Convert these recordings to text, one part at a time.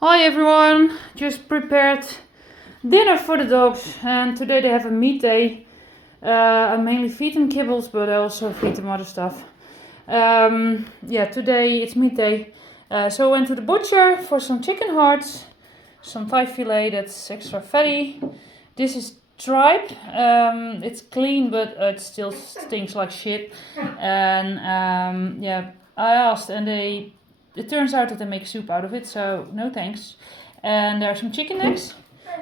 Hi everyone, just prepared dinner for the dogs and today they have a meat day. I mainly feed them kibbles but I also feed them other stuff. Today it's meat day. So I went to the butcher for some chicken hearts, some thigh fillet that's extra fatty. This is tripe, it's clean but it still stinks like shit. And I asked and it turns out that they make soup out of it, so no thanks. And there are some chicken necks.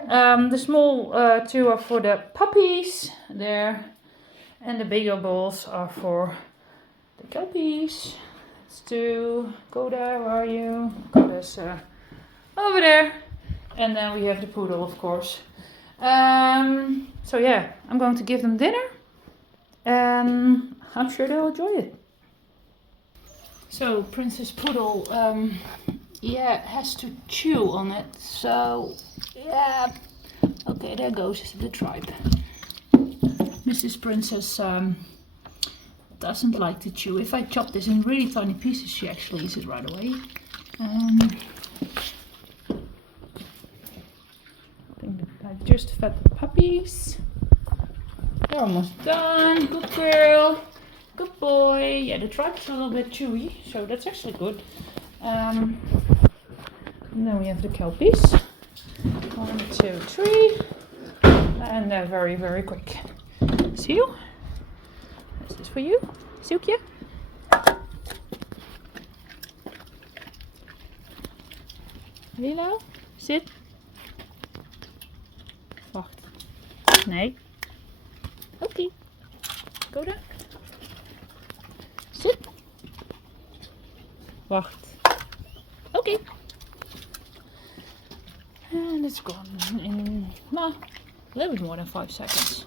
The small two are for the puppies there, and the bigger balls are for the kelpies. Let's do go there. Where are you? Coda's over there, and then we have the poodle, of course. I'm going to give them dinner, and I'm sure they'll enjoy it. So Princess Poodle, has to chew on it. So, yeah. Okay, there goes the tripe. Mrs. Princess doesn't like to chew. If I chop this in really tiny pieces, she actually eats it right away. I think I just fed the puppies. They're almost done. Good girl. Good boy. Yeah, the tripe is a little bit chewy, so that's actually good. And then we have the kelpies. 1, 2, 3. And they're very, very quick. See you? This is for you. Zoekje. Hallo? Zit. Wacht. Nee. Oké. Go daar. Zit. Wacht. Oké. And it's gone in a little bit more than 5 seconds.